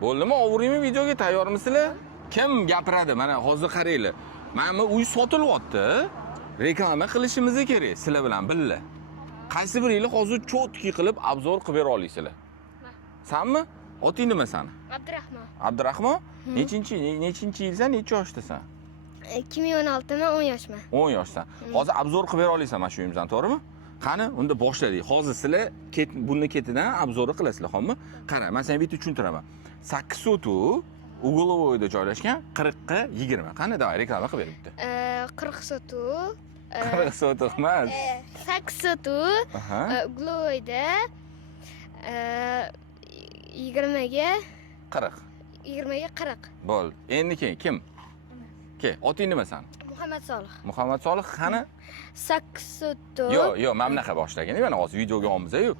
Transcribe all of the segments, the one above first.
Bo'ldimi? O'g'rimi videoga tayyormisizlar? Kim gapiradi? Mana hozir qaranglar. Mana bu uy sotilyapti. Reklama qilishimiz kerak sizlar bilan birga. Qaysi biringlar hozir cho'tki qilib obzor qilib bera olasizlar? Sanmi? Oting nima sani? Abdurahmon. Abdurahmon? Nechinchi yilsan, necha yoshdasan? 2016 10 yoshman. 10 yoshsan. Hozir obzor qilib bera olaysan mana shu uyimizdan, to'g'rimi? Qani, unda boshladik. Hozir sizlar bunni ketidan obzorni qilasizlar, xo'pmi? Qara, men senga bitta tushuntiraman. 8 sotu Ugulovoyda joylashgan 40 ga 20. Qani, davay reklama qilib ber bitta. 40 sotu 40 sotu emas. 8 sotu Ugulovoyda 20 ga 40. 20 ga 40. Bo'l. Endi kim? Ke, oting nima san? Muhammad Solih. Muhammad Solih qani? 8 sotu. Yo'q, mana bunaqa boshlagan. Mana hozir videoga olmiz-ku.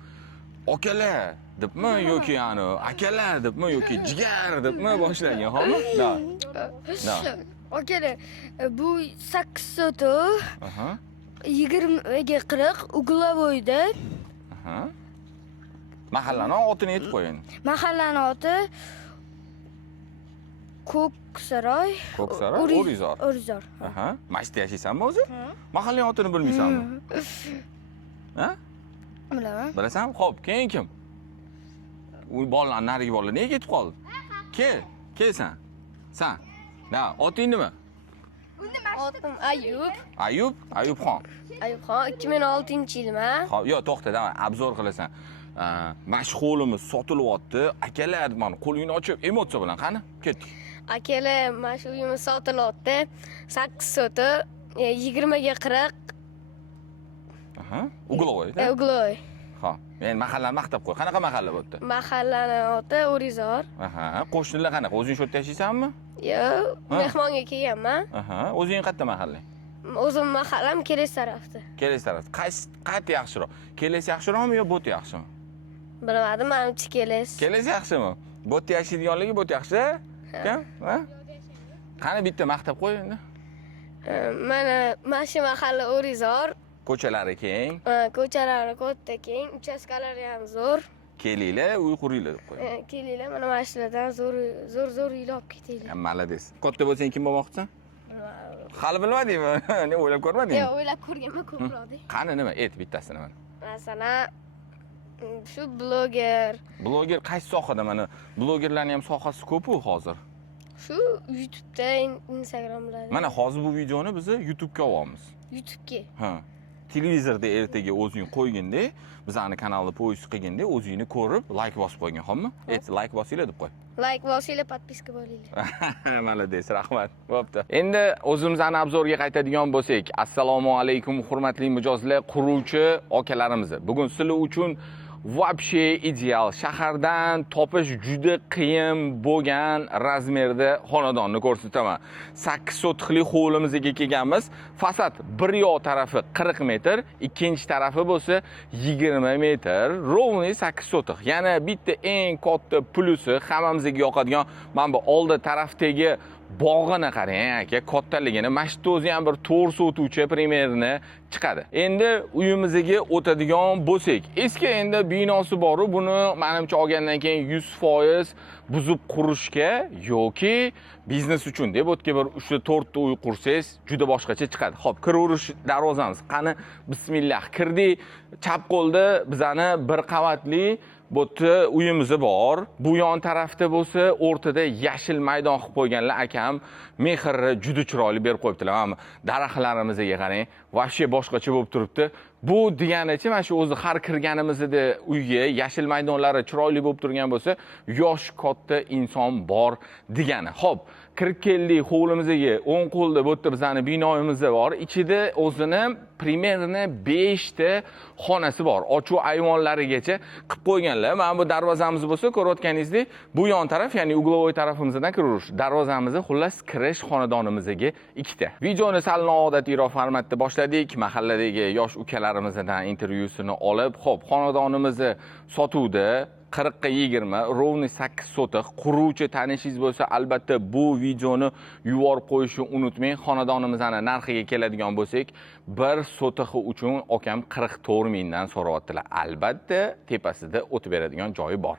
Akalar debmi yoki yani akalar debmi yoki jigar debmi boshlagan, xo'pmi? Da. Akalar, bu 8 sotu 20 ga 40 Ugulovoyda. Mahallani otini aytib qo'ying. Mahallani oti Ko'ksaroy. Ko'ksaroy, O'rizor. O'rizor. Mashta yashaysanmi o'zi? Mahallaning otini bilmaysanmi? Ha? Bilaman. Bilasan? Xo'p, keyin kim? U bolalar, narigi bolalar nega ketib qoldi? Kel sen. Sen. Da, oting nima? Otim Ayub. Ayubxon. Ayubxon 2006-yilman. Xo'p, yo'q, to'xta, davay, obzor qilasan. Mashg'ulimiz sotilyapti. Akalar, mana qo'lingni ochib, emotsiya bilan qani? Ketdik. Akalar, mana shu uyimiz sotilyapti. 8 soti 20 ga 40. Ugulovoy. Ugulovoy. Ha, men mahallani maqtab qo'y. Qanaqa mahalla bu yerda? Mahallani oti O'rizor. Qo'shnilar qanaqa? O'zing shu yerda yashaysanmi? Yo'q, mehmonga kelganman. O'zing qayerda mahallang? O'zim mahallam Keles tarafda. Keles tarafda. Qaysi yaxshiroq? Keles yaxshiroqmi yo Bot yaxshimi? Bilmadim, menimcha Keles. Keles yaxshimi? Bot yashaydiganligi Bot yaxshi? Kam? Ha? Qani bitta maqtab qo'y endi. Mana shu mahalla O'rizor. Ko'chalari keng. Ko'chalari katta keng, uchastkalari ham zo'r. Kelinglar, uy quringlar deb qo'y. Kelinglar, mana shulardan zo'r uylar olib ketaylik. Malades. Katta bo'lsang kim bo'lmoqchisan? Hali bilmadingmi? Ne o'ylab ko'rmadingmi? Yo'q, o'ylab ko'rganman ko'proq. Qani nima? Bittasini mana. Masalan, shu bloger. Bloger qaysi sohada? Mana blogerlarning ham sohasi ko'p-ku hozir. Shu YouTube'da, Instagram'larda. Mana hozir bu videoni biz YouTube'ga olamiz. YouTube'ga. Televizorda ertaga o'zing qo'yganda, bizning kanalni post qilganda o'zingni ko'rib, like bosib qo'ygan, xo'pmi? Like bosinglar deb qo'y. Like bosinglar, podpiska bo'linglar. Malades, rahmat. Bo'pti. Endi o'zimizning obzorga qaytadigan bo'lsak, assalomu alaykum hurmatli mijozlar, quruvchi akalarimiz. Bugun sizlar uchun вообще ideal, shahardan topish juda qiyin bo'lgan razmerda xonadonni ko'rsataman. 8 sotixli hovlimizga kelganmiz. Fasad bir yoq tarafi 40 metr, ikkinchi tarafi bo'lsa 20 metr, ровный 8 sotix. Yana bitta eng katta plusi hammamizga yoqadigan mana bu oldi tarafdagi bog'ini qarang aka, kattaligini. Mana shu o'zi ham bir 4 sotuvchi primerni chiqadi. Endi uyimizga o'tadigan bo'lsak, eski endi binosi bor-u, buni menimcha olgandan keyin 100% buzib qurishga yoki biznes uchun deb o'tga bir 3-4 ta uy qursangiz juda boshqacha chiqadi. Xo'p, kiraverish darvozamiz. Qani, bismillah. Kirdik. Chap qo'lda bizani bir qavatli bu uyimiz bor. Bu yon tarafda bo'lsa, o'rtada yashil maydon qilib qo'yganlar akam mehrni juda chiroyli berib qo'yibdilar. Mana daraxtlarimizga qarang, вообще boshqacha bo'lib turibdi. Bu deganicha mana shu o'zi har kirganimizda uyga yashil maydonlari chiroyli bo'lib turgan bo'lsa, yosh katta inson bor degani. Xo'p, kirib keldik hovlimizga, o'ng qo'lda bu yerda bizning binoyimiz bor. Ichida o'zini primerni 5 ta xonasi bor. Ochuv ayvonlarigacha qilib qo'yganlar. Mana bu darvozamiz bo'lsa, ko'rayotganingizdek, bu yon taraf, ya'ni Ugulovoy tarafimizdan kiraverish. Darvozamiz xullas kirish xonadonimizga ikkita. Videoni sal noodatiy formatda boshladik. Mahalladagi yosh ukalarimizdan intervyusini olib, xo'p, xonadonimizni sotuvda 40 ga 20, ровный 8 sotix. Quruvchi tanishingiz bo'lsa, albatta bu videoni yuborib qo'yishni unutmang. Xonadonimizning narxiga keladigan bo'lsak, 1 sotixi uchun akam 44 mingdan so'rayaptilar. Albatta, tepasida o'tib beradigan joyi bor.